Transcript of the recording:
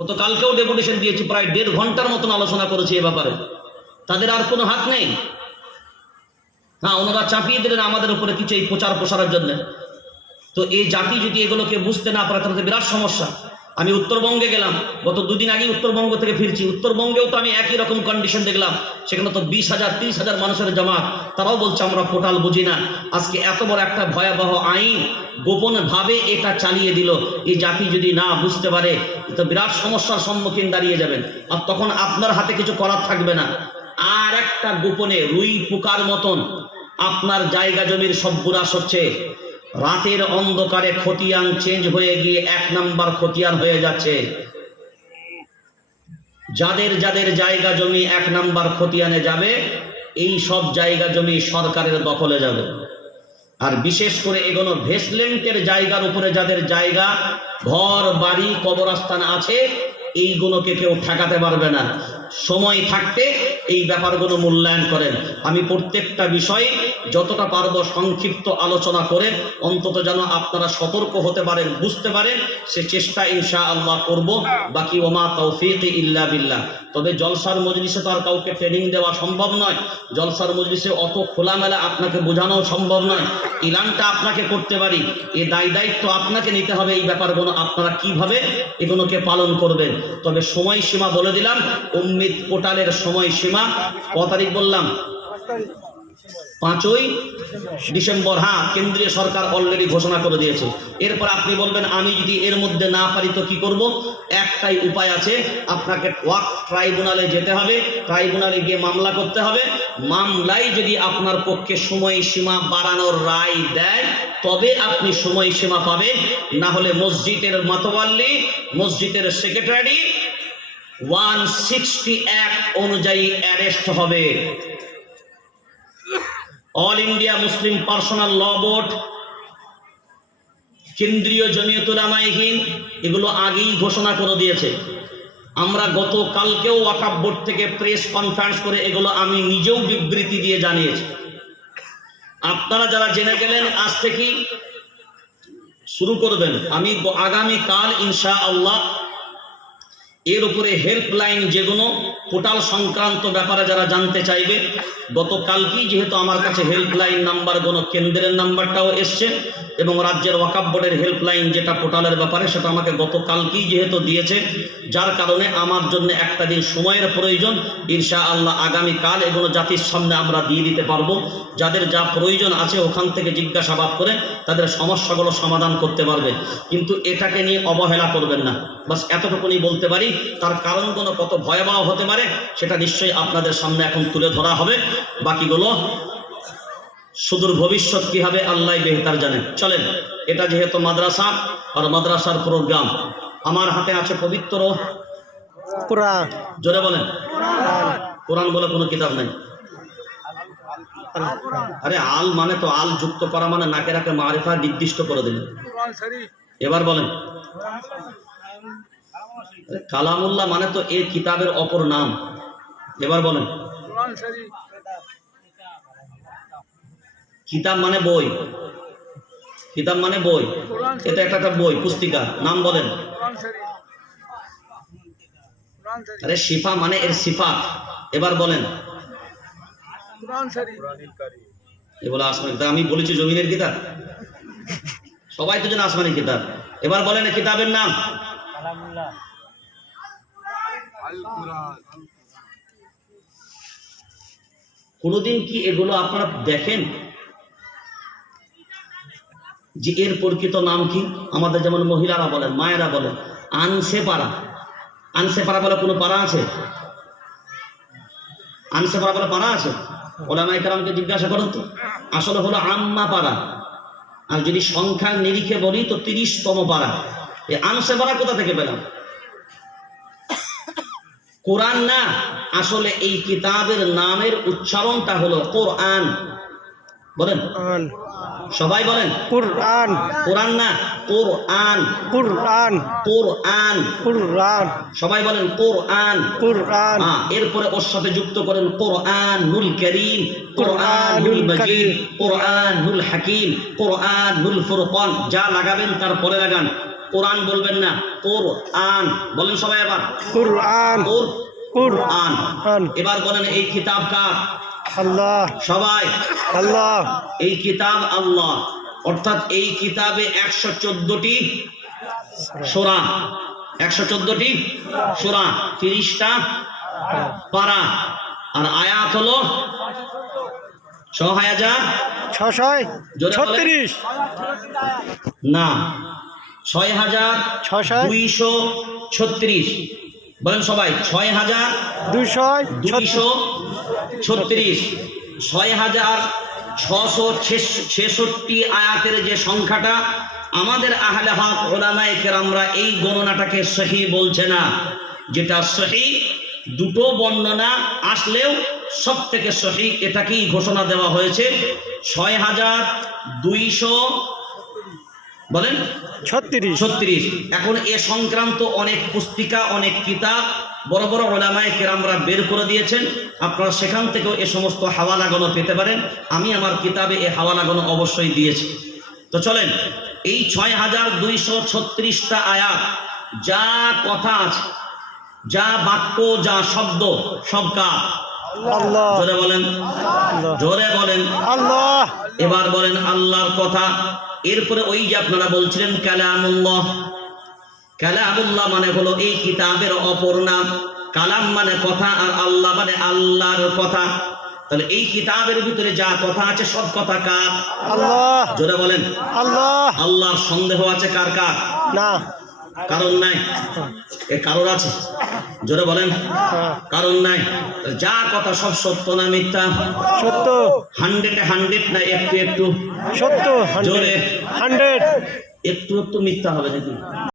গতকালকেও ডেপুটেশন দিয়েছি, প্রায় 1.5 ঘন্টার মতন আলোচনা করেছি এ ব্যাপারে। তাদের আর কোনো হাত নেই। হ্যাঁ, ওনারা চাপিয়ে দিলেন আমাদের উপরে কিছু এই প্রচার প্রসারের জন্য। তো এই জাতি যদি এগুলোকে বুঝতে না পারে তাহলে বিরাট সমস্যা। আমি উত্তরবঙ্গে গেলাম, গত 2 দিন আগেই উত্তরবঙ্গ থেকে ফিরছি। উত্তরবঙ্গেও তো আমি একই রকম কন্ডিশন দেখলাম। সেখানে তো 20,000 30,000 মানুষের জমাত। তারাও বলছে আমরা পোর্টাল বুঝি না। আজকে এত বড় একটা ভয়াবহ আইন গোপন ভাবে এটা চালিয়ে দিল। এই জাতি যদি না বুঝতে পারে তো বিরাট সমস্যার সম্মুখীন দাঁড়িয়ে যাবেন, আর তখন আপনার হাতে কিছু করার থাকবে না। আর একটা গোপনে রুই পোকার মতন আপনার জায়গা জমির সব বুরাস হচ্ছে। রাতের অন্ধকারে খতিয়ান চেঞ্জ হয়ে গিয়ে 1 নাম্বার খতিয়ান হয়ে যাচ্ছে। যাদের যাদের জায়গা জমি 1 নাম্বার খতিয়ানে যাবে, এই সব জায়গা জমি সরকারের দখলে যাবে। আর বিশেষ করে এগুলো ভেসলেন্টের জায়গার উপরে যাদের জায়গা, ঘর বাড়ি কবরস্থান আছে, এইগুলোকে কেউ ঠেকাতে পারবে না। সময় থাকতে এই ব্যাপারগুলো মূল্যায়ন করেন। আমি প্রত্যেকটা বিষয়ে যতটা পারব সংক্ষিপ্ত আলোচনা করে অন্তত যেন আপনারা সতর্ক হতে পারেন, বুঝতে পারেন, সে চেষ্টা ইনশাআল্লাহ করব। বাকি ওমা তৌফিক ইল্লা বিল্লাহ। তবে জলসার মজলিসে তো আর কাউকে ট্রেনিং দেওয়া সম্ভব নয়। জলসার মজলিসে অত খোলামেলা আপনাকে বোঝানো সম্ভব নয়। ইলানটা আপনাকে করতে পারি, এ দায়িত্ব আপনাকে নিতে হবে। এই ব্যাপারগুলো আপনারা কিভাবে এগুলোকে পালন করবেন। তবে সময়সীমা বলে দিলাম, উম্মিদ পোর্টালের সময়সীমা কত তারিখ বললাম? 5ই ডিসেম্বর। হ্যাঁ, কেন্দ্রীয় সরকার অলরেডি ঘোষণা করে দিয়েছে। এরপর আপনি বলবেন আমি যদি এর মধ্যে না পারি তো কি করব? একটাই উপায় আছে, আপনাকে ওয়াকফ ট্রাইব্যুনালে যেতে হবে। ট্রাইব্যুনালে গিয়ে মামলা করতে হবে। মামলায় যদি আপনার পক্ষে সময়সীমা বাড়ানোর রায় দেয় তবে আপনি সময়সীমা পাবেন। না হলে মসজিদের মাতওয়াল্লি, মসজিদের সেক্রেটারি 160 অ্যাক্ট অনুযায়ী অ্যারেস্ট হবে। অল ইন্ডিয়া মুসলিম পার্সোনাল ল বোর্ড, কেন্দ্রীয় জমিয়ত উলামায়ে হিন্দ এগুলো আগেই ঘোষণা করে দিয়েছে। আমরা গতকালকেও ওয়াকফ বোর্ড থেকে প্রেস কনফারেন্স করে এগুলো আমি নিজেও বিবৃতি দিয়ে জানিয়েছি। আপনারা যারা জেনে গেলেন আজ থেকেই শুরু করবেন। আমি আগামীকাল ইনশাআল্লাহ এর উপরে হেল্পলাইন যেগুলো পোর্টাল সংক্রান্ত ব্যাপারে যারা জানতে চাইবে, গতকালকেই যেহেতু আমার কাছে হেল্পলাইন নাম্বারগুলো, কেন্দ্রের নাম্বারটাও এসছে এবং রাজ্যের ওয়াকফ বোর্ডের হেল্পলাইন যেটা পোর্টালের ব্যাপারে সেটা আমাকে গতকালকেই যেহেতু দিয়েছে, যার কারণে আমার জন্য একটা দিন সময়ের প্রয়োজন। ইনশাআল্লাহ আগামীকাল এগুলো জাতির সামনে আমরা দিয়ে দিতে পারবো। যাদের যা প্রয়োজন আছে ওখান থেকে জিজ্ঞাসাবাদ করে তাদের সমস্যাগুলো সমাধান করতে পারবে। কিন্তু এটাকে নিয়ে অবহেলা করবেন না, বাস এতটুকুনি বলতে পারি। তার কারণগুলো কত ভয়াবহ হতে পারে সেটা নিশ্চয়ই আপনাদের সামনে এখন তুলে ধরা হবে। বাকিগুলো সুদূর ভবিষ্যৎ কি হবে আল্লাহ বেহতার জানেন। চলেন, এটা যেহেতু মাদ্রাসা আর মাদ্রাসার প্রোগ্রাম, আমার হাতে আছে পবিত্র কোরআন। জোরে বলেন কোরআন বলে কোনো কিতাব নেই। আরে আল মানে তো আল যুক্ত করা মানে নাকে রাখে মারিফা নির্দিষ্ট করে দিলেন। এবার বলেন কালামুল্লাহ মানে তো এই কিতাবের অপর নাম। এবার বলেন কিতাব মানে বই, কিতাব মানে বই, এটা একটা বই পুস্তিকা, নাম বলেন। আরে শিফা মানে এর সিফাত। এবার বলেন এগুলো আসমানি কিতাব। আমি বলেছি জমিনের কিতাব, সবাই তো জানে আসমানি কিতাব। এবার বলেন কিতাবের নাম কোনদিন কি এগুলো আপনারা দেখেন যে এর প্রকৃত নাম কি? আমাদের যেমন মহিলারা বলেন, মায়েরা বলেন আনসে পাড়া। আনসে পাড়া বলে কোনো পাড়া আছে? আনসে পাড়া বলে পাড়া আছে? ওলামায়ে কেরামকে জিজ্ঞাসা করুন তো। আসলে হলো আম্মা পাড়া, আর যদি সংখ্যার নিরিখে বলি তো 30তম পাড়া। এই আনসে পাড়া কোথা থেকে পেলাম? কোরআন না, আসলে এই কিতাবের নামের উচ্চারণটা হলো কোরআন। বলেন সবাই বলেন কোরআন। কোরআন না কোরআন, কোরআন, কোরআন, কোরআন। সবাই বলেন কোরআন, কোরআন। এরপরে ওর সাথে যুক্ত করেন কোরআনুল কারীম, কোরআনুল মাজিদ, কোরআনুল হাকিম, কোরআনুল ফুরকান। যা লাগাবেন তারপরে লাগান। কোরআন বলবেন না, কোরআন বলেন সবাই। এবার কুরআন, কোরআন। কুরআন। এবার বলেন এই কিতাব কার? আল্লাহ, সবাই। আল্লাহ। এই কিতাব আল্লাহ, অর্থাৎ এই কিতাবে 114টি সূরা, 114টি সূরা, 30টা পারা, আর আয়াত হলো 636 না 6236। বলেন সবাই 6236। 6666 আয়াতের যে সংখ্যাটা, আমাদের আহলে হক উলামায়ে কেরামরা এই গণনাটাকে সহি বলছে না। যেটা সহি, দুটো বর্ণনা আসলেও সব থেকে সহি এটাকেই ঘোষণা দেওয়া হয়েছে 6200 বলেন 36। এখন এ সংক্রান্ত অনেক পুস্তিকা, অনেক কিতাব বড় বড় উলামায়ে কেরামরা বের করে দিয়েছেন। আপনারা সেখান থেকেও এ সমস্ত হাওয়ালাগুলো পেতে পারেন। আমি আমার কিতাবে এই হাওয়ালাগুলো অবশ্যই দিয়েছি। তো চলেন, এই 6236টা আয়াত, যা কথা আছে, যা বাক্য, যা শব্দ, সব কার? আল্লাহ। জোরে বলেন, জোরে বলেন আল্লাহ। এবার বলেন আল্লাহর কথা। এরপরে ওই যে আপনারা বলছিলেন কালামুল্লাহ, কালামুল্লাহ মানে হলো এই কিতাবের অপর নাম। কালাম মানে কথা, আর আল্লাহ মানে আল্লাহর কথা। তাহলে এই কিতাবের ভিতরে যা কথা আছে সব কথা কার? আল্লাহ। জোরে বলেন আল্লাহ। আল্লাহর সন্দেহ আছে কার কার? না, কারণ নাই। এ কারণ আছে? জোরে বলেন কারণ নাই। যা কথা সব সত্য না মিথ্যা? সত্য। 100 না একটু একটু? সত্য। জোরে 100। একটু একটু মিথ্যা হবে নাকি?